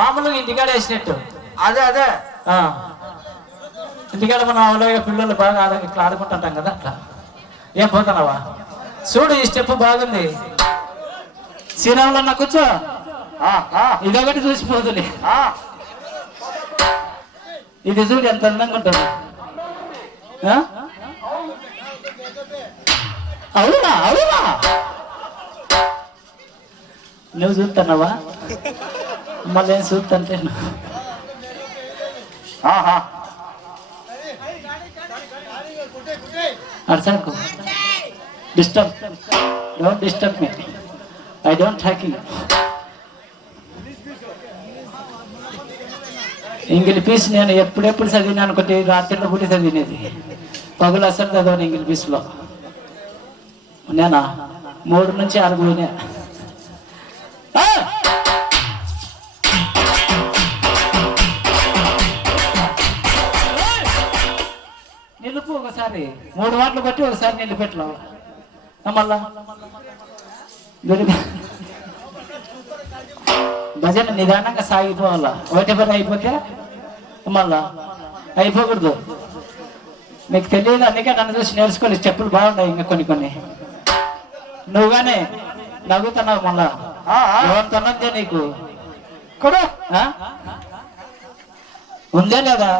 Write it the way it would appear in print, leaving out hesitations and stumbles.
మామూలుగా ఇంటికాడ వేసినట్టు. అదే అదే ఇంటికాడ మనం అవలేగా పిల్లలు బాగా ఇట్లా ఆడుకుంటుంటాం కదా అట్లా. ఏం పోతున్నావా? చూడు ఈ స్టెప్ బాగుంది. శ్రీరాములు అన్న కూర్చో. ఇదొకటి చూసిపోతుంది. ఇది చూడు ఎంత అందంగా ఉంటుంది. అవునా అవునా నువ్వు చూస్తున్నావా? మళ్ళీ ఏం చూస్తుంటే అర్సాకు disturb don't disturb me. I don't talking English. నేను ఎప్పుడెప్పుడు చదివినా అనుకుంటే రాత్రిలో పుట్టి చదివినది, పగులు అసలు చదవను ఇంగిలి పీస్లో. నేనా 3 నుంచి 6 పోయినా. నిలుపు ఒకసారి 3 మాటలు బట్టి ఒకసారి నిలిపెట్లా మళ్ళా భజన నిదానంగా సాగిపోవాలా. ఒకటి పని అయిపోతే మళ్ళా అయిపోకూడదు. నీకు తెలియదు, అందుకే నన్ను చూసి నేర్చుకోవాలి. చెప్పులు బాగున్నాయి ఇంకా కొన్ని. నువ్వుగానే నవ్వుతున్నావు మళ్ళా. ఎవరితోన్నదే నీకు కూడా ఉందే లేదా?